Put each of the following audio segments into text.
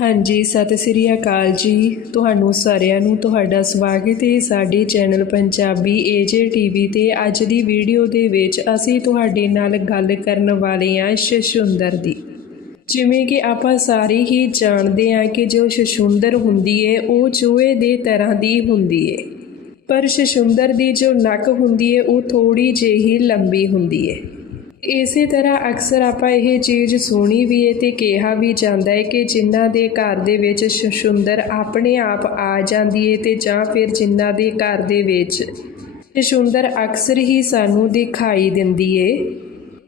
ਹਾਂਜੀ, ਸਤਿ ਸ੍ਰੀ ਅਕਾਲ ਜੀ। ਤੁਹਾਨੂੰ ਸਾਰਿਆਂ ਨੂੰ ਤੁਹਾਡਾ ਸਵਾਗਤ ਹੈ ਸਾਡੇ ਚੈਨਲ ਪੰਜਾਬੀ ਏਜੇ ਟੀਵੀ ਤੇ। ਅੱਜ ਦੀ ਵੀਡੀਓ ਦੇ ਵਿੱਚ ਅਸੀਂ ਤੁਹਾਡੇ ਨਾਲ ਗੱਲ ਕਰਨ ਵਾਲੇ ਹਾਂ ਸ਼ਸ਼ੁੰਦਰ ਦੀ। ਜਿਵੇਂ ਕਿ ਆਪਾਂ ਸਾਰੇ ਹੀ ਜਾਣਦੇ ਹਾਂ ਕਿ ਜੋ ਸ਼ਸ਼ੁੰਦਰ ਹੁੰਦੀ ਹੈ, ਉਹ ਚੂਹੇ ਦੇ ਤਰ੍ਹਾਂ ਦੀ ਹੁੰਦੀ ਹੈ। ਪਰ ਸ਼ਸ਼ੁੰਦਰ ਦੀ ਜੋ ਨੱਕ ਹੁੰਦੀ ਹੈ, ਉਹ ਥੋੜੀ ਜਿਹੀ ਲੰਬੀ ਹੁੰਦੀ ਹੈ। ਇਸੇ ਤਰ੍ਹਾਂ ਅਕਸਰ ਆਪਾਂ ਇਹ ਚੀਜ਼ ਸੁਣੀ ਵੀ ਹੈ ਤੇ ਕਿਹਾ ਵੀ ਜਾਂਦਾ ਹੈ ਕਿ ਜਿਨ੍ਹਾਂ ਦੇ ਘਰ ਦੇ ਵਿੱਚ ਸ਼ਸ਼ੁੰਦਰ ਆਪਣੇ ਆਪ ਆ ਜਾਂਦੀ ਹੈ ਤੇ ਜਾਂ ਫਿਰ ਜਿਨ੍ਹਾਂ ਦੇ ਘਰ ਦੇ ਵਿੱਚ ਸ਼ਸ਼ੁੰਦਰ ਅਕਸਰ ਹੀ ਸਾਨੂੰ ਦਿਖਾਈ ਦਿੰਦੀ ਹੈ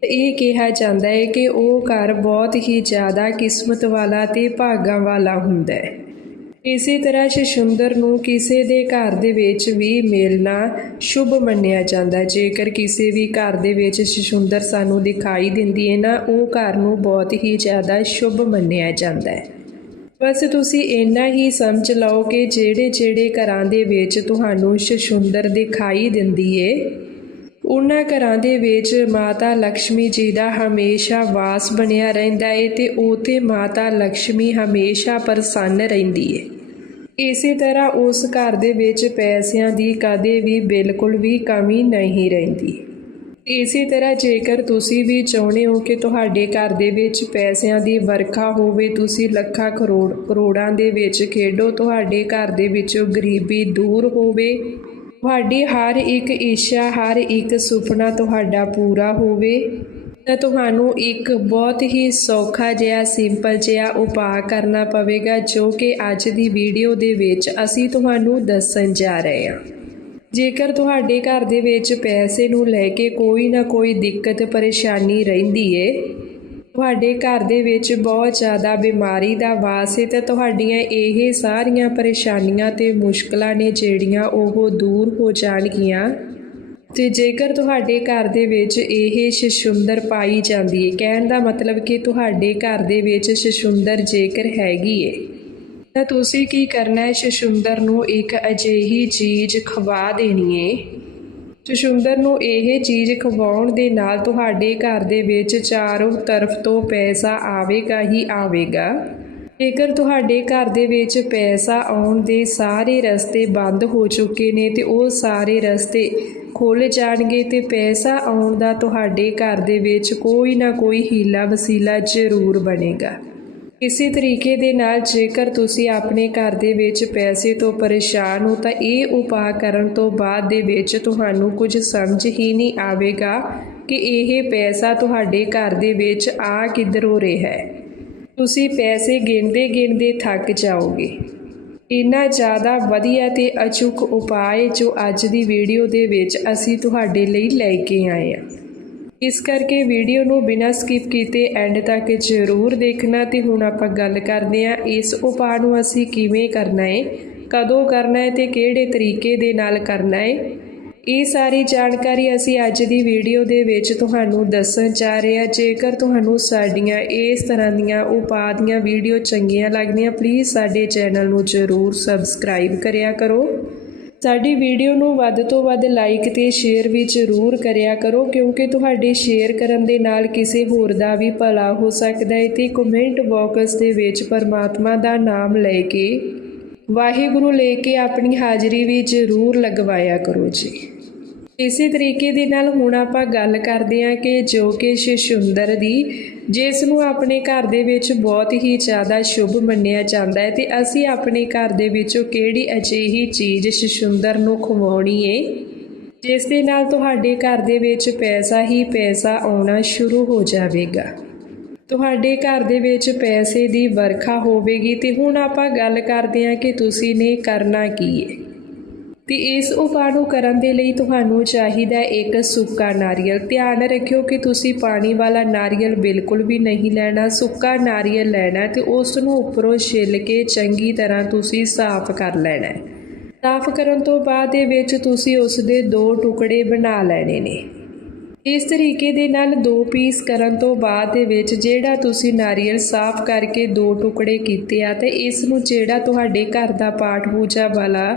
ਇਹ ਕਿਹਾ ਜਾਂਦਾ ਹੈ ਕਿ ਉਹ ਘਰ ਬਹੁਤ ਹੀ ਜ਼ਿਆਦਾ ਕਿਸਮਤ ਵਾਲਾ ਤੇ ਭਾਗਾਂ ਵਾਲਾ ਹੁੰਦਾ ਹੈ ਇਸੇ ਤਰ੍ਹਾਂ ਸ਼ਸ਼ੁੰਦਰ ਨੂੰ ਕਿਸੇ ਦੇ ਘਰ ਦੇ ਵਿੱਚ ਵੀ ਮਿਲਣਾ ਸ਼ੁਭ ਮੰਨਿਆ ਜਾਂਦਾ। ਜੇਕਰ ਕਿਸੇ ਵੀ ਘਰ ਦੇ ਵਿੱਚ ਸ਼ਸ਼ੁੰਦਰ ਸਾਨੂੰ ਦਿਖਾਈ ਦਿੰਦੀ ਹੈ ਨਾ, ਉਹ ਘਰ ਨੂੰ ਬਹੁਤ ਹੀ ਜ਼ਿਆਦਾ ਸ਼ੁਭ ਮੰਨਿਆ ਜਾਂਦਾ ਹੈ। ਬਸ ਤੁਸੀਂ ਇੰਨਾ ਹੀ ਸਮਝ ਲਓ ਕਿ ਜਿਹੜੇ ਜਿਹੜੇ ਘਰਾਂ ਦੇ ਵਿੱਚ ਤੁਹਾਨੂੰ ਸ਼ਸ਼ੁੰਦਰ ਦਿਖਾਈ ਦਿੰਦੀ ਹੈ ਉਹਨਾਂ ਘਰਾਂ ਦੇ ਵਿੱਚ ਮਾਤਾ ਲక్ష్ਮੀ ਜੀ ਦਾ ਹਮੇਸ਼ਾ ਵਾਸ ਬਣਿਆ ਰਹਿੰਦਾ ਹੈ ਤੇ ਉਤੇ ਮਾਤਾ ਲక్ష్ਮੀ ਹਮੇਸ਼ਾ ਪ੍ਰਸੰਨ ਰਹਿੰਦੀ ਹੈ ਇਸੇ ਤਰ੍ਹਾਂ ਉਸ ਘਰ ਦੇ ਵਿੱਚ ਪੈਸਿਆਂ ਦੀ ਕਦੇ ਵੀ ਬਿਲਕੁਲ ਵੀ ਕਮੀ ਨਹੀਂ ਰਹਿੰਦੀ। ਇਸੇ ਤਰ੍ਹਾਂ ਜੇਕਰ ਤੁਸੀਂ ਵੀ ਚਾਹੁੰਦੇ ਹੋ ਕਿ ਤੁਹਾਡੇ ਘਰ ਦੇ ਵਿੱਚ ਪੈਸਿਆਂ ਦੀ ਵਰਖਾ ਹੋਵੇ, ਤੁਸੀਂ ਲੱਖਾਂ ਕਰੋੜ, ਕਰੋੜਾਂ ਦੇ ਵਿੱਚ ਖੇਡੋ। ਤੁਹਾਡੇ ਘਰ ਦੇ ਵਿੱਚੋਂ ਗਰੀਬੀ ਦੂਰ ਹੋਵੇ। ਤੁਹਾਡੀ ਹਰ ਇੱਕ ਇੱਛਾ, ਹਰ ਇੱਕ ਸੁਪਨਾ ਤੁਹਾਡਾ ਪੂਰਾ ਹੋਵੇ। ਤਾਂ ਤੁਹਾਨੂੰ ਇੱਕ ਬਹੁਤ ਹੀ ਸੌਖਾ ਜਿਹਾ ਸਿੰਪਲ ਜਿਹਾ ਉਪਾਅ ਕਰਨਾ ਪਵੇਗਾ, ਜੋ ਕਿ ਅੱਜ ਦੀ ਵੀਡੀਓ ਦੇ ਵਿੱਚ ਅਸੀਂ ਤੁਹਾਨੂੰ ਦੱਸਣ ਜਾ ਰਹੇ ਹਾਂ। ਜੇਕਰ ਤੁਹਾਡੇ ਘਰ ਦੇ ਵਿੱਚ ਪੈਸੇ ਨੂੰ ਲੈ ਕੇ ਕੋਈ ਨਾ ਕੋਈ ਦਿੱਕਤ, ਪਰੇਸ਼ਾਨੀ ਰਹਿੰਦੀ ਏ, ਤੁਹਾਡੇ ਘਰ ਦੇ ਵਿੱਚ ਬਹੁਤ ਜ਼ਿਆਦਾ ਬਿਮਾਰੀ ਦਾ ਵਾਸ ਹੈ ਤਾਂ ਤੁਹਾਡੀਆਂ ਇਹ ਸਾਰੀਆਂ ਪਰੇਸ਼ਾਨੀਆਂ ਤੇ ਮੁਸ਼ਕਲਾਂ ਨੇ ਜਿਹੜੀਆਂ ਉਹ ਦੂਰ ਹੋ ਜਾਣਗੀਆਂ। ਤੇ ਜੇਕਰ ਤੁਹਾਡੇ ਘਰ ਦੇ ਵਿੱਚ ਇਹ ਸ਼ਸ਼ੁੰਦਰ ਪਾਈ ਜਾਂਦੀ ਹੈ, ਕਹਿਣ ਦਾ ਮਤਲਬ ਕਿ ਤੁਹਾਡੇ ਘਰ ਦੇ ਵਿੱਚ ਸ਼ਸ਼ੁੰਦਰ ਜੇਕਰ ਹੈਗੀ ਏ, ਤਾਂ ਤੁਸੀਂ ਕੀ ਕਰਨਾ ਹੈ? ਸ਼ਸ਼ੁੰਦਰ ਨੂੰ ਇੱਕ ਅਜਿਹੀ ਚੀਜ਼ ਖਵਾ ਦੇਣੀ ਏ। ਸ਼ਸ਼ੁੰਦਰ ਨੂੰ ਇਹ ਚੀਜ਼ ਖਵਾਉਣ ਦੇ ਨਾਲ ਤੁਹਾਡੇ ਘਰ ਦੇ ਵਿੱਚ ਚਾਰੋਂ ਤਰਫ ਤੋਂ ਪੈਸਾ ਆਵੇਗਾ ਹੀ ਆਵੇਗਾ। ਜੇਕਰ ਤੁਹਾਡੇ ਘਰ ਦੇ ਵਿੱਚ ਪੈਸਾ ਆਉਣ ਦੇ ਸਾਰੇ ਰਸਤੇ ਬੰਦ ਹੋ ਚੁੱਕੇ ਨੇ ਤੇ ਉਹ ਸਾਰੇ ਰਸਤੇ ਖੋਲ੍ਹ ਜਾਣਗੇ ਤੇ ਪੈਸਾ ਆਉਣ ਦਾ ਤੁਹਾਡੇ ਘਰ ਦੇ ਵਿੱਚ ਕੋਈ ਨਾ ਕੋਈ ਹੀਲਾ ਵਸੀਲਾ ਜ਼ਰੂਰ ਬਣੇਗਾ। ਇਸੇ ਤਰੀਕੇ ਦੇ ਨਾਲ ਜੇਕਰ ਤੁਸੀਂ ਆਪਣੇ ਘਰ ਦੇ ਵਿੱਚ ਪੈਸੇ ਤੋਂ ਪਰੇਸ਼ਾਨ ਹੋ ਤਾਂ ਇਹ ਉਪਾਅ ਕਰਨ ਤੋਂ ਬਾਅਦ ਦੇ ਵਿੱਚ ਤੁਹਾਨੂੰ ਕੁਝ ਸਮਝ ਹੀ ਨਹੀਂ ਆਵੇਗਾ ਕਿ ਇਹ ਪੈਸਾ ਤੁਹਾਡੇ ਘਰ ਦੇ ਵਿੱਚ ਆ ਕਿੱਧਰੋਂ ਰਿਹਾ ਹੈ। ਤੁਸੀਂ ਪੈਸੇ ਗਿਣਦੇ ਗਿਣਦੇ ਥੱਕ ਜਾਓਗੇ। ਇੰਨਾ ਜ਼ਿਆਦਾ ਵਧੀਆ ਤੇ ਅਚੂਕ ਉਪਾਅ ਜੋ ਅੱਜ ਦੀ ਵੀਡੀਓ ਦੇ ਵਿੱਚ ਅਸੀਂ ਤੁਹਾਡੇ ਲਈ ਲੈ ਕੇ ਆਏ ਹਾਂ। ਇਸ ਕਰਕੇ ਵੀਡੀਓ ਨੂੰ ਬਿਨਾਂ ਸਕਿਪ ਕੀਤੇ ਐਂਡ ਤੱਕ ਜ਼ਰੂਰ ਦੇਖਣਾ ਤੇ ਹੁਣ ਆਪਾਂ ਗੱਲ ਕਰਦੇ ਹਾਂ ਇਸ ਉਪਾਅ ਨੂੰ ਅਸੀਂ ਕਿਵੇਂ ਕਰਨਾ ਹੈ, ਕਦੋਂ ਕਰਨਾ ਹੈ ਤੇ ਕਿਹੜੇ ਤਰੀਕੇ ਦੇ ਨਾਲ ਕਰਨਾ ਹੈ। ਇਹ ਸਾਰੀ ਜਾਣਕਾਰੀ ਅਸੀਂ ਅੱਜ ਦੀ ਵੀਡੀਓ ਦੇ ਵਿੱਚ ਤੁਹਾਨੂੰ ਦੱਸਣ ਜਾ ਰਹੇ ਹਾਂ। ਜੇਕਰ ਤੁਹਾਨੂੰ ਸਾਡੀਆਂ ਇਸ ਤਰ੍ਹਾਂ ਦੀਆਂ ਉਪਾਅ ਦੀਆਂ ਵੀਡੀਓ ਚੰਗੀਆਂ ਲੱਗਦੀਆਂ ਪਲੀਜ਼ ਸਾਡੇ ਚੈਨਲ ਨੂੰ ਜ਼ਰੂਰ ਸਬਸਕ੍ਰਾਈਬ ਕਰਿਆ ਕਰੋ। ਸਾਡੀ ਵੀਡੀਓ ਨੂੰ ਵੱਧ ਤੋਂ ਵੱਧ ਲਾਈਕ ਤੇ ਸ਼ੇਅਰ ਵੀ ਜ਼ਰੂਰ ਕਰਿਆ ਕਰੋ, ਕਿਉਂਕਿ ਤੁਹਾਡੇ ਸ਼ੇਅਰ ਕਰਨ ਦੇ ਨਾਲ ਕਿਸੇ ਹੋਰ ਦਾ ਵੀ ਭਲਾ ਹੋ ਸਕਦਾ ਹੈ ਤੇ ਕਮੈਂਟ ਬਾਕਸ ਦੇ ਵਿੱਚ ਪਰਮਾਤਮਾ ਦਾ ਨਾਮ ਲੈ ਕੇ, ਵਾਹਿਗੁਰੂ ਲੈ ਕੇ ਆਪਣੀ ਹਾਜ਼ਰੀ ਵੀ ਜ਼ਰੂਰ ਲਗਵਾਇਆ ਕਰੋ ਜੀ। ਇਸੇ ਤਰੀਕੇ ਦੇ ਨਾਲ ਹੁਣ ਆਪਾਂ ਗੱਲ ਕਰਦੇ ਹਾਂ ਕਿ ਜੋ ਕਿ ਸ਼ਸ਼ੁੰਦਰ ਦੀ, ਜਿਸ ਨੂੰ ਆਪਣੇ ਘਰ ਦੇ ਵਿੱਚ ਬਹੁਤ ਹੀ ਜ਼ਿਆਦਾ ਸ਼ੁਭ ਮੰਨਿਆ ਜਾਂਦਾ ਹੈ ਤੇ ਅਸੀਂ ਆਪਣੇ ਘਰ ਦੇ ਵਿੱਚੋਂ ਕਿਹੜੀ ਅਜਿਹੀ ਚੀਜ਼ ਸ਼ਸ਼ੁੰਦਰ ਨੂੰ ਖਵਾਉਣੀ ਏ? ਜਿਸ ਦੇ ਨਾਲ ਤੁਹਾਡੇ ਘਰ ਦੇ ਵਿੱਚ ਪੈਸਾ ਹੀ ਪੈਸਾ ਆਉਣਾ ਸ਼ੁਰੂ ਹੋ ਜਾਵੇਗਾ। ਤੁਹਾਡੇ ਘਰ ਦੇ ਵਿੱਚ ਪੈਸੇ ਦੀ ਵਰਖਾ ਹੋਵੇਗੀ ਤੇ ਹੁਣ ਆਪਾਂ ਗੱਲ ਕਰਦੇ ਹਾਂ ਕਿ ਤੁਸੀਂ ਨੇ ਕਰਨਾ ਕੀ ਹੈ ਤੇ ਇਸ ਉਪਾਅ ਨੂੰ ਕਰਨ ਦੇ ਲਈ ਤੁਹਾਨੂੰ ਚਾਹੀਦਾ ਇੱਕ ਸੁੱਕਾ ਨਾਰੀਅਲ। ਧਿਆਨ ਰੱਖਿਓ ਕਿ ਤੁਸੀਂ ਪਾਣੀ ਵਾਲਾ ਨਾਰੀਅਲ ਬਿਲਕੁਲ ਵੀ ਨਹੀਂ ਲੈਣਾ। ਸੁੱਕਾ ਨਾਰੀਅਲ ਲੈਣਾ ਤੇ ਉਸ ਨੂੰ ਉੱਪਰੋਂ ਛਿੱਲ ਕੇ ਚੰਗੀ ਤਰ੍ਹਾਂ ਤੁਸੀਂ ਸਾਫ਼ ਕਰ ਲੈਣਾ ਸਾਫ਼ ਕਰਨ ਤੋਂ ਬਾਅਦ ਦੇ ਵਿੱਚ ਤੁਸੀਂ ਉਸ ਦੇ ਦੋ ਟੁਕੜੇ ਬਣਾ ਲੈਣੇ ਨੇ। ਇਸ ਤਰੀਕੇ ਦੇ ਨਾਲ ਦੋ ਪੀਸ ਕਰਨ ਤੋਂ ਬਾਅਦ ਦੇ ਵਿੱਚ ਜਿਹੜਾ ਤੁਸੀਂ ਨਾਰੀਅਲ ਸਾਫ਼ ਕਰਕੇ ਦੋ ਟੁਕੜੇ ਕੀਤੇ ਆ ਤੇ ਇਸ ਨੂੰ ਜਿਹੜਾ ਤੁਹਾਡੇ ਘਰ ਦਾ ਪਾਠ ਪੂਜਾ ਵਾਲਾ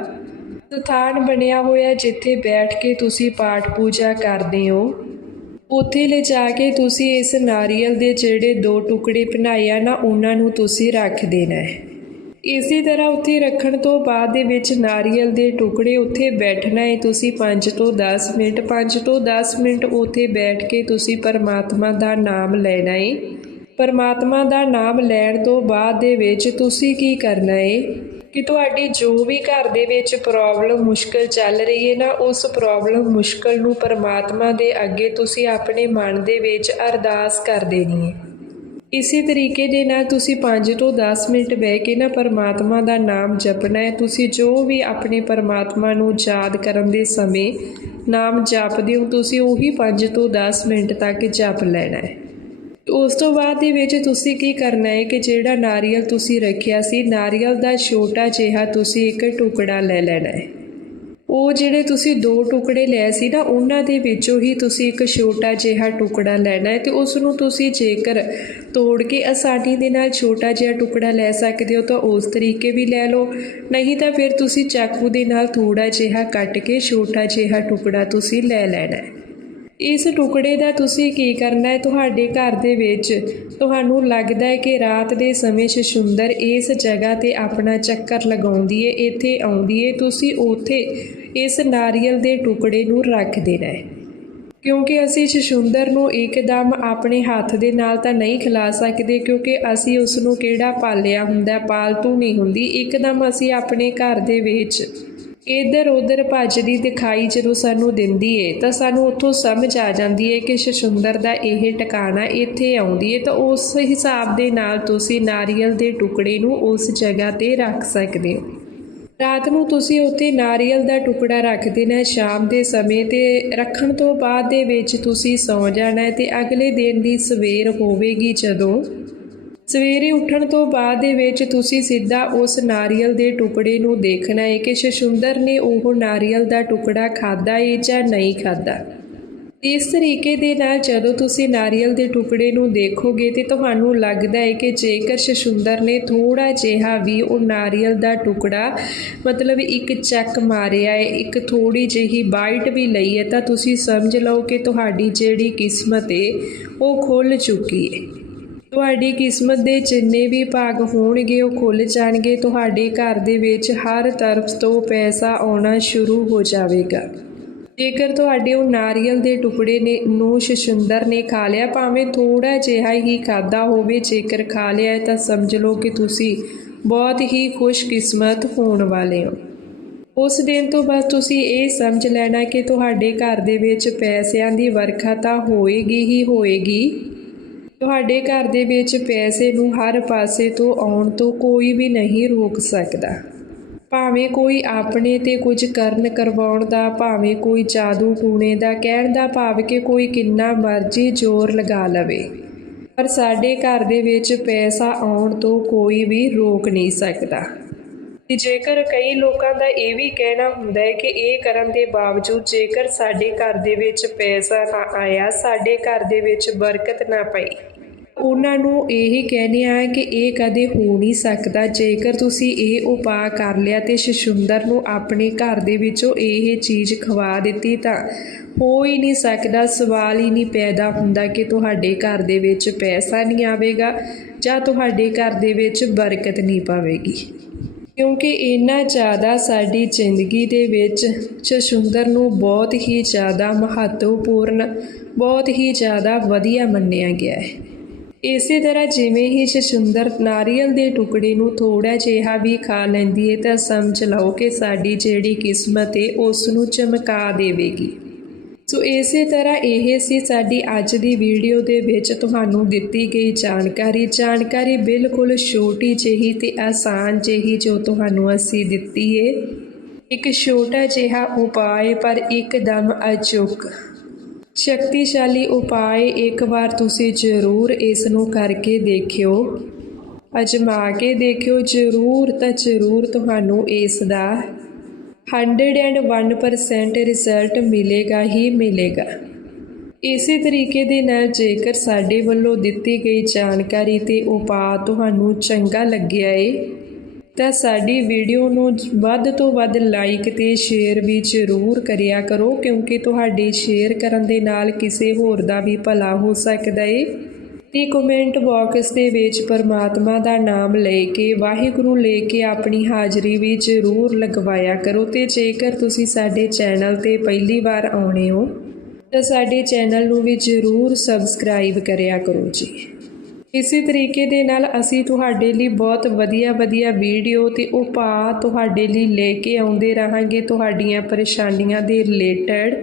ਸਥਾਨ ਬਣਿਆ ਹੋਇਆ ਜਿੱਥੇ ਬੈਠ ਕੇ ਤੁਸੀਂ ਪਾਠ ਪੂਜਾ ਕਰਦੇ ਹੋ। ਉੱਥੇ ਲਿਜਾ ਕੇ ਤੁਸੀਂ ਇਸ ਨਾਰੀਅਲ ਦੇ ਜਿਹੜੇ ਦੋ ਟੁਕੜੇ ਬਣਾਏ ਆ ਨਾ, ਉਹਨਾਂ ਨੂੰ ਤੁਸੀਂ ਰੱਖ ਦੇਣਾ ਹੈ। ਇਸੇ ਤਰ੍ਹਾਂ ਉੱਥੇ ਰੱਖਣ ਤੋਂ ਬਾਅਦ ਦੇ ਵਿੱਚ ਨਾਰੀਅਲ ਦੇ ਟੁਕੜੇ ਉੱਥੇ ਬੈਠਣਾ ਹੈ। ਤੁਸੀਂ 5 ਤੋਂ 10 ਮਿੰਟ 5 ਤੋਂ 10 ਮਿੰਟ ਉੱਥੇ ਬੈਠ ਕੇ ਤੁਸੀਂ ਪਰਮਾਤਮਾ ਦਾ ਨਾਮ ਲੈਣਾ ਹੈ। ਪਰਮਾਤਮਾ ਦਾ ਨਾਮ ਲੈਣ ਤੋਂ ਬਾਅਦ ਦੇ ਵਿੱਚ ਤੁਸੀਂ ਕੀ ਕਰਨਾ ਹੈ? ਕਿ ਤੁਹਾਡੀ ਜੋ ਵੀ ਘਰ ਦੇ ਵਿੱਚ ਪ੍ਰੋਬਲਮ ਮੁਸ਼ਕਲ ਚੱਲ ਰਹੀ ਹੈ ਨਾ, ਉਸ ਪ੍ਰੋਬਲਮ ਮੁਸ਼ਕਲ ਨੂੰ ਪਰਮਾਤਮਾ ਦੇ ਅੱਗੇ ਤੁਸੀਂ ਆਪਣੇ ਮਨ ਦੇ ਵਿੱਚ ਅਰਦਾਸ ਕਰ ਦੇਣੀ ਹੈ। ਇਸੇ ਤਰੀਕੇ ਦੇ ਨਾਲ ਤੁਸੀਂ 5 ਤੋਂ 10 ਮਿੰਟ ਬਹਿ ਕੇ ਨਾ ਪਰਮਾਤਮਾ ਦਾ ਨਾਮ ਜਪਣਾ ਹੈ। ਤੁਸੀਂ ਜੋ ਵੀ ਆਪਣੇ ਪਰਮਾਤਮਾ ਨੂੰ ਯਾਦ ਕਰਨ ਦੇ ਸਮੇਂ ਨਾਮ ਜਪਦੇ ਹੋ, ਤੁਸੀਂ ਉਹੀ 5 ਤੋਂ 10 ਮਿੰਟ ਤੱਕ ਜਪ ਲੈਣਾ ਹੈ। ਉਸ ਤੋਂ ਬਾਅਦ ਦੇ ਵਿੱਚ ਤੁਸੀਂ ਕੀ ਕਰਨਾ ਹੈ ਕਿ ਜਿਹੜਾ ਨਾਰੀਅਲ ਤੁਸੀਂ ਰੱਖਿਆ ਸੀ, ਨਾਰੀਅਲ ਦਾ ਛੋਟਾ ਜਿਹਾ ਤੁਸੀਂ ਇੱਕ ਟੁਕੜਾ ਲੈ ਲੈਣਾ ਹੈ। ਉਹ ਜਿਹੜੇ ਤੁਸੀਂ ਦੋ ਟੁਕੜੇ ਲਏ ਸੀ ਨਾ, ਉਹਨਾਂ ਦੇ ਵਿੱਚੋਂ ਹੀ ਤੁਸੀਂ ਇੱਕ ਛੋਟਾ ਜਿਹਾ ਟੁਕੜਾ ਲੈਣਾ ਹੈ ਤੇ ਉਸ ਨੂੰ ਤੁਸੀਂ ਜੇਕਰ ਤੋੜ ਕੇ ਆਸਾਨੀ ਦੇ ਨਾਲ ਛੋਟਾ ਜਿਹਾ ਟੁਕੜਾ ਲੈ ਸਕਦੇ ਹੋ ਤਾਂ ਉਸ ਤਰੀਕੇ ਵੀ ਲੈ ਲਓ। ਨਹੀਂ ਤਾਂ ਫਿਰ ਤੁਸੀਂ ਚਾਕੂ ਦੇ ਨਾਲ ਥੋੜਾ ਜਿਹਾ ਕੱਟ ਕੇ ਛੋਟਾ ਜਿਹਾ ਟੁਕੜਾ ਤੁਸੀਂ ਲੈ ਲੈਣਾ ਹੈ। ਇਸ ਟੁਕੜੇ ਦਾ ਤੁਸੀਂ ਕੀ ਕਰਨਾ ਹੈ? ਤੁਹਾਡੇ ਘਰ ਦੇ ਵਿੱਚ ਤੁਹਾਨੂੰ ਲੱਗਦਾ ਹੈ ਕਿ ਰਾਤ ਦੇ ਸਮੇਂ ਸ਼ਸ਼ੁੰਦਰ ਇਸ ਜਗ੍ਹਾ ਤੇ ਆਪਣਾ ਚੱਕਰ ਲਗਾਉਂਦੀ ਏ, ਇੱਥੇ ਆਉਂਦੀ ਏ। ਤੁਸੀਂ ਉੱਥੇ ਇਸ ਨਾਰੀਅਲ ਦੇ ਟੁਕੜੇ ਨੂੰ ਰੱਖ ਦੇਣਾ ਹੈ ਕਿਉਂਕਿ ਅਸੀਂ ਸ਼ਸ਼ੁੰਦਰ ਨੂੰ ਇੱਕਦਮ ਆਪਣੇ ਹੱਥ ਦੇ ਨਾਲ ਤਾਂ ਨਹੀਂ ਖਿਲਾ ਸਕਦੇ, ਕਿਉਂਕਿ ਅਸੀਂ ਉਸ ਨੂੰ ਕਿਹੜਾ ਪਾਲਿਆ ਹੁੰਦਾ? ਪਾਲਤੂ ਨਹੀਂ ਹੁੰਦੀ। ਇੱਕਦਮ ਅਸੀਂ ਆਪਣੇ ਘਰ ਦੇ ਵਿੱਚ ਇੱਧਰ ਉੱਧਰ ਭੱਜਦੀ ਦਿਖਾਈ ਜਦੋਂ ਸਾਨੂੰ ਦਿੰਦੀ ਏ, ਤਾਂ ਸਾਨੂੰ ਉੱਥੋਂ ਸਮਝ ਆ ਜਾਂਦੀ ਏ ਕਿ ਸ਼ਸ਼ੁੰਦਰ ਦਾ ਇਹ ਟਿਕਾਣਾ ਇੱਥੇ ਆਉਂਦੀ ਏ, ਤਾਂ ਉਸ ਹਿਸਾਬ ਦੇ ਨਾਲ ਤੁਸੀਂ ਨਾਰੀਅਲ ਦੇ ਟੁਕੜੇ ਨੂੰ ਉਸ ਜਗ੍ਹਾ ਤੇ ਰੱਖ ਸਕਦੇ ਹੋ। ਰਾਤ ਨੂੰ ਤੁਸੀਂ ਉੱਥੇ ਨਾਰੀਅਲ ਦਾ ਟੁਕੜਾ ਰੱਖ ਦੇਣਾ, ਸ਼ਾਮ ਦੇ ਸਮੇਂ ਤੇ ਰੱਖਣ ਤੋਂ ਬਾਅਦ ਦੇ ਵਿੱਚ ਤੁਸੀਂ ਸੌ ਜਾਣਾ ਹੈ ਤੇ ਅਗਲੇ ਦਿਨ ਦੀ ਸਵੇਰ ਹੋਵੇਗੀ ਜਦੋਂ ਸਵੇਰੇ ਉੱਠਣ ਤੋਂ ਬਾਅਦ ਦੇ ਵਿੱਚ ਤੁਸੀਂ ਸਿੱਧਾ ਉਸ ਨਾਰੀਅਲ ਦੇ ਟੁਕੜੇ ਨੂੰ ਦੇਖਣਾ ਹੈ ਕਿ ਸ਼ਸ਼ੁੰਦਰ ਨੇ ਉਹ ਨਾਰੀਅਲ ਦਾ ਟੁਕੜਾ ਖਾਦਾ ਹੈ ਜਾਂ ਨਹੀਂ ਖਾਦਾ ਇਸ ਤਰੀਕੇ ਦੇ ਨਾਲ ਜਦੋਂ ਤੁਸੀਂ ਨਾਰੀਅਲ ਦੇ ਟੁਕੜੇ ਨੂੰ ਦੇਖੋਗੇ ਤੇ ਤੁਹਾਨੂੰ ਲੱਗਦਾ ਹੈ ਕਿ ਜੇਕਰ ਸ਼ਸ਼ੁੰਦਰ ਨੇ ਥੋੜਾ ਜਿਹਾ ਵੀ ਉਹ ਨਾਰੀਅਲ ਦਾ ਟੁਕੜਾ, ਮਤਲਬ ਇੱਕ ਚੱਕ ਮਾਰਿਆ ਹੈ, ਇੱਕ ਥੋੜੀ ਜਿਹੀ ਬਾਈਟ ਵੀ ਲਈ ਹੈ, ਤਾਂ ਤੁਸੀਂ ਸਮਝ ਲਓ ਕਿ ਤੁਹਾਡੀ ਜਿਹੜੀ ਕਿਸਮਤ ਹੈ, ਉਹ ਖੁੱਲ ਚੁੱਕੀ ਹੈ। ਤੁਹਾਡੀ ਕਿਸਮਤ ਦੇ ਜਿੰਨੇ ਵੀ ਭਾਗ ਹੋਣਗੇ ਉਹ ਖੁੱਲ ਜਾਣਗੇ। ਤੁਹਾਡੇ ਘਰ ਦੇ ਵਿੱਚ ਹਰ ਤਰਫ ਤੋਂ ਪੈਸਾ ਆਉਣਾ ਸ਼ੁਰੂ ਹੋ ਜਾਵੇਗਾ। ਜੇਕਰ ਤੁਹਾਡੇ ਉਹ ਨਾਰੀਅਲ ਦੇ ਟੁਕੜੇ ਨੇ ਨੂੰ ਸ਼ਸ਼ੁੰਦਰ ਨੇ ਖਾ ਲਿਆ, ਭਾਵੇਂ ਥੋੜਾ ਜਿਹਾ ਹੀ ਖਾਦਾ ਹੋਵੇ, ਜੇਕਰ ਖਾ ਲਿਆ ਤਾਂ ਸਮਝ ਲਓ ਕਿ ਤੁਸੀਂ ਬਹੁਤ ਹੀ ਖੁਸ਼ਕਿਸਮਤ ਹੋਣ ਵਾਲੇ ਹੋ। ਉਸ ਦਿਨ ਤੋਂ ਬਾਅਦ ਤੁਸੀਂ ਇਹ ਸਮਝ ਲੈਣਾ ਕਿ ਤੁਹਾਡੇ ਘਰ ਦੇ ਵਿੱਚ ਪੈਸਿਆਂ ਦੀ ਵਰਖਾ ਤਾਂ ਹੋਏਗੀ ਹੀ ਹੋਏਗੀ। ਤੁਹਾਡੇ ਘਰ ਦੇ ਵਿੱਚ ਪੈਸੇ ਨੂੰ ਹਰ ਪਾਸੇ ਤੋਂ ਆਉਣ ਤੋਂ ਕੋਈ ਵੀ ਨਹੀਂ ਰੋਕ ਸਕਦਾ। ਭਾਵੇਂ ਕੋਈ ਆਪਣੇ ਤੇ ਕੁਝ ਕਰਨ ਕਰਵਾਉਣ ਦਾ, ਭਾਵੇਂ ਕੋਈ ਜਾਦੂ ਟੂਣੇ ਦਾ, ਕਹਿਣ ਦਾ ਭਾਵ ਕਿ ਕੋਈ ਕਿੰਨਾ ਮਰਜ਼ੀ ਜ਼ੋਰ ਲਗਾ ਲਵੇ। ਪਰ ਸਾਡੇ ਘਰ ਦੇ ਵਿੱਚ ਪੈਸਾ ਆਉਣ ਤੋਂ ਕੋਈ ਵੀ ਰੋਕ ਨਹੀਂ ਸਕਦਾ। ਤੇ ਜੇਕਰ ਕਈ ਲੋਕਾਂ ਦਾ ਇਹ ਵੀ ਕਹਿਣਾ ਹੁੰਦਾ ਹੈ ਕਿ ਇਹ ਕਰਨ ਦੇ ਬਾਵਜੂਦ ਜੇਕਰ ਸਾਡੇ ਘਰ ਦੇ ਵਿੱਚ ਪੈਸਾ ਨਾ ਆਇਆ, ਸਾਡੇ ਘਰ ਦੇ ਵਿੱਚ ਬਰਕਤ ਨਾ ਪਈ ਉਹਨਾਂ ਨੂੰ ਇਹ ਕਹਿੰਦੇ ਆ ਕਿ ਇਹ ਕਦੇ ਹੋ ਨਹੀਂ ਸਕਦਾ। ਜੇਕਰ ਤੁਸੀਂ ਇਹ ਉਪਾਅ ਕਰ ਲਿਆ ਤੇ ਸ਼ਸ਼ੁੰਦਰ ਨੂੰ ਆਪਣੇ ਘਰ ਦੇ ਵਿੱਚੋਂ ਇਹ ਚੀਜ਼ ਖਵਾ ਦਿੱਤੀ ਤਾਂ ਹੋ ਹੀ ਨਹੀਂ ਸਕਦਾ। ਸਵਾਲ ਹੀ ਨਹੀਂ ਪੈਦਾ ਹੁੰਦਾ ਕਿ ਤੁਹਾਡੇ ਘਰ ਦੇ ਵਿੱਚ ਪੈਸਾ ਨਹੀਂ ਆਵੇਗਾ ਜਾਂ ਤੁਹਾਡੇ ਘਰ ਦੇ ਵਿੱਚ ਬਰਕਤ ਨਹੀਂ ਪਾਵੇਗੀ। ਕਿਉਂਕਿ ਇੰਨਾ ਜ਼ਿਆਦਾ ਸਾਡੀ ਜ਼ਿੰਦਗੀ ਦੇ ਵਿੱਚ ਸ਼ਸ਼ੁੰਦਰ ਨੂੰ ਬਹੁਤ ਹੀ ਜ਼ਿਆਦਾ ਮਹੱਤਵਪੂਰਨ, ਬਹੁਤ ਹੀ ਜ਼ਿਆਦਾ ਵਧੀਆ ਮੰਨਿਆ ਗਿਆ ਹੈ। ਇਸੇ ਤਰ੍ਹਾਂ ਜਿਵੇਂ ਹੀ ਸ਼ਸ਼ੁੰਦਰ ਨਾਰੀਅਲ ਦੇ ਟੁਕੜੇ ਨੂੰ ਥੋੜਾ ਜਿਹਾ ਵੀ ਖਾ ਲੈਂਦੀ ਹੈ ਤਾਂ ਸਮਝ ਲਓ ਕਿ ਸਾਡੀ ਜਿਹੜੀ ਕਿਸਮਤ ਹੈ ਉਸ ਨੂੰ ਚਮਕਾ ਦੇਵੇਗੀ। ਸੋ ਇਸੇ ਤਰ੍ਹਾਂ ਇਹ ਸੀ ਸਾਡੀ ਅੱਜ ਦੀ ਵੀਡੀਓ ਦੇ ਵਿੱਚ ਤੁਹਾਨੂੰ ਦਿੱਤੀ ਗਈ ਜਾਣਕਾਰੀ। ਜਾਣਕਾਰੀ ਬਿਲਕੁਲ ਛੋਟੀ ਜਿਹੀ ਤੇ ਆਸਾਨ ਜਿਹੀ ਜੋ ਤੁਹਾਨੂੰ ਅਸੀਂ ਦਿੱਤੀ ਹੈ ਇੱਕ ਛੋਟਾ ਜਿਹਾ ਉਪਾਅ ਪਰ ਇੱਕਦਮ ਅਚੂਕ ਸ਼ਕਤੀਸ਼ਾਲੀ ਉਪਾਅ ਇੱਕ ਵਾਰ ਤੁਸੀਂ ਜ਼ਰੂਰ ਇਸ ਨੂੰ ਕਰਕੇ ਦੇਖਿਓ। ਅਜਮਾ ਕੇ ਦੇਖਿਓ, ਜ਼ਰੂਰ ਤਾਂ ਜ਼ਰੂਰ ਤੁਹਾਨੂੰ ਇਸ ਦਾ 101% ਰਿਜ਼ਲਟ ਮਿਲੇਗਾ ਹੀ ਮਿਲੇਗਾ। ਇਸੇ ਤਰੀਕੇ ਦੇ ਨਾਲ ਜੇਕਰ ਸਾਡੇ ਵੱਲੋਂ ਦਿੱਤੀ ਗਈ ਜਾਣਕਾਰੀ ਤੇ ਉਪਾਅ ਤੁਹਾਨੂੰ ਚੰਗਾ ਲੱਗਿਆ ਏ ਤਾਂ ਸਾਡੀ ਵੀਡੀਓ ਨੂੰ ਵੱਧ ਤੋਂ ਵੱਧ ਲਾਈਕ ਤੇ ਸ਼ੇਅਰ ਵੀ ਜ਼ਰੂਰ ਕਰਿਆ ਕਰੋ, ਕਿਉਂਕਿ ਤੁਹਾਡੇ ਸ਼ੇਅਰ ਕਰਨ ਦੇ ਨਾਲ ਕਿਸੇ ਹੋਰ ਦਾ ਵੀ ਭਲਾ ਹੋ ਸਕਦਾ ਏ। ਤੇ ਕਮੈਂਟ ਬਾਕਸ ਦੇ ਵਿੱਚ ਪਰਮਾਤਮਾ ਦਾ ਨਾਮ ਲੈ ਕੇ, ਵਾਹਿਗੁਰੂ ਲੈ ਕੇ ਆਪਣੀ ਹਾਜ਼ਰੀ ਵੀ ਜ਼ਰੂਰ ਲਗਵਾਇਆ ਕਰੋ ਤੇ ਜੇਕਰ ਤੁਸੀਂ ਸਾਡੇ ਚੈਨਲ ਤੇ ਪਹਿਲੀ ਵਾਰ ਆਉਣੇ ਹੋ, ਤਾਂ ਸਾਡੇ ਚੈਨਲ ਨੂੰ ਵੀ ਜ਼ਰੂਰ ਸਬਸਕ੍ਰਾਈਬ ਕਰਿਆ ਕਰੋ ਜੀ। ਇਸੇ ਤਰੀਕੇ ਦੇ ਨਾਲ ਅਸੀਂ ਤੁਹਾਡੇ ਲਈ ਬਹੁਤ ਵਧੀਆ ਵਧੀਆ ਵੀਡੀਓ ਤੇ ਉਪਾਅ ਤੁਹਾਡੇ ਲਈ ਲੈ ਕੇ ਆਉਂਦੇ ਰਹਾਂਗੇ ਤੁਹਾਡੀਆਂ ਪਰੇਸ਼ਾਨੀਆਂ ਦੇ ਰਿਲੇਟਡ।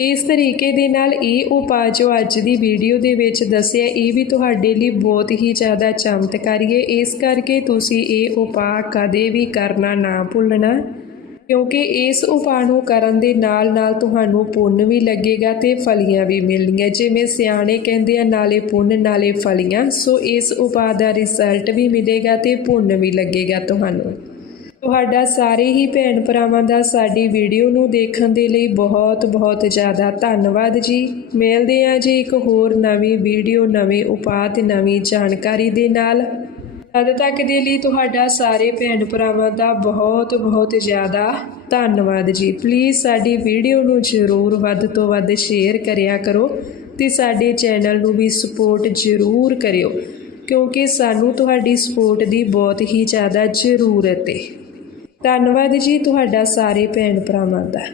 ਇਸ ਤਰੀਕੇ ਦੇ ਨਾਲ ਇਹ ਉਪਾਅ ਜੋ ਅੱਜ ਦੀ ਵੀਡੀਓ ਦੇ ਵਿੱਚ ਦੱਸਿਆ, ਇਹ ਵੀ ਤੁਹਾਡੇ ਲਈ ਬਹੁਤ ਹੀ ਜ਼ਿਆਦਾ ਚਮਤਕਾਰੀ ਹੈ। ਇਸ ਕਰਕੇ ਤੁਸੀਂ ਇਹ ਉਪਾਅ ਕਦੇ ਵੀ ਕਰਨਾ ਨਾ ਭੁੱਲਣਾ। ਕਿਉਂਕਿ ਇਸ ਉਪਾਅ ਨੂੰ ਕਰਨ ਦੇ ਨਾਲ ਨਾਲ ਤੁਹਾਨੂੰ ਪੁੰਨ ਵੀ ਲੱਗੇਗਾ ਤੇ ਫਲੀਆਂ ਵੀ ਮਿਲਣਗੀਆਂ ਜਿਵੇਂ ਸਿਆਣੇ ਕਹਿੰਦੇ ਆ, ਨਾਲੇ ਪੁੰਨ, ਨਾਲੇ ਫਲੀਆਂ। ਸੋ ਇਸ ਉਪਾਅ ਦਾ ਰਿਜ਼ਲਟ ਵੀ ਮਿਲੇਗਾ ਤੇ ਪੁੰਨ ਵੀ ਲੱਗੇਗਾ ਤੁਹਾਨੂੰ। ਤੁਹਾਡਾ ਸਾਰੇ ਹੀ ਭੈਣ ਭਰਾਵਾਂ ਦਾ ਸਾਡੀ ਵੀਡੀਓ ਨੂੰ ਦੇਖਣ ਦੇ ਲਈ ਬਹੁਤ ਬਹੁਤ ਜ਼ਿਆਦਾ ਧੰਨਵਾਦ ਜੀ। ਮਿਲਦੇ ਹਾਂ ਜੀ ਇੱਕ ਹੋਰ ਨਵੀਂ ਵੀਡੀਓ ਨਵੇਂ ਉਪਾਅ ਤੇ ਨਵੀਂ ਜਾਣਕਾਰੀ ਦੇ ਨਾਲ। ਤਦ ਤੱਕ ਦੇ ਲਈ ਤੁਹਾਡਾ ਸਾਰੇ ਭੈਣ ਭਰਾਵਾਂ ਦਾ ਬਹੁਤ ਬਹੁਤ ਜ਼ਿਆਦਾ ਧੰਨਵਾਦ ਜੀ। ਪਲੀਜ਼ ਸਾਡੀ ਵੀਡੀਓ ਨੂੰ ਜ਼ਰੂਰ ਵੱਧ ਤੋਂ ਵੱਧ ਸ਼ੇਅਰ ਕਰਿਆ ਕਰੋ ਤੇ ਸਾਡੇ ਚੈਨਲ ਨੂੰ ਵੀ ਸਪੋਰਟ ਜ਼ਰੂਰ ਕਰਿਓ, ਕਿਉਂਕਿ ਸਾਨੂੰ ਤੁਹਾਡੀ ਸਪੋਰਟ ਦੀ ਬਹੁਤ ਹੀ ਜ਼ਿਆਦਾ ਜ਼ਰੂਰਤ ਹੈ ਧੰਨਵਾਦ ਜੀ ਤੁਹਾਡਾ ਸਾਰੇ ਭੈਣ ਭਰਾਵਾਂ ਦਾ।